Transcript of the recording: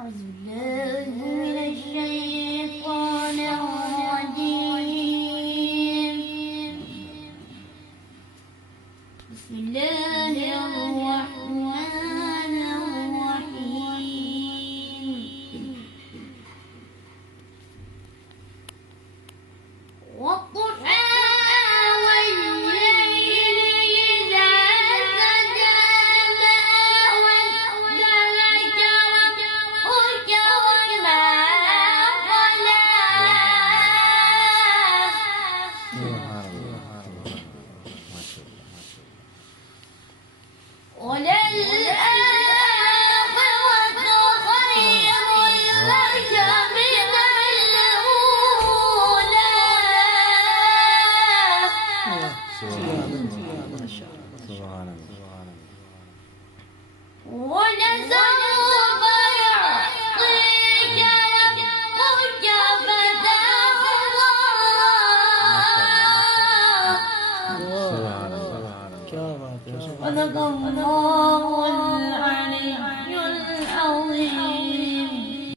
أعوذ بالله من الشيطان الرجيم. بسم الله الرحمن الرحيم. والضحى والليل إذا سجى ما ودعك ربك وما قلى. وللآخرة خير لك من الأولى. ولسوف يعطيك ربك فترضى. صدق الله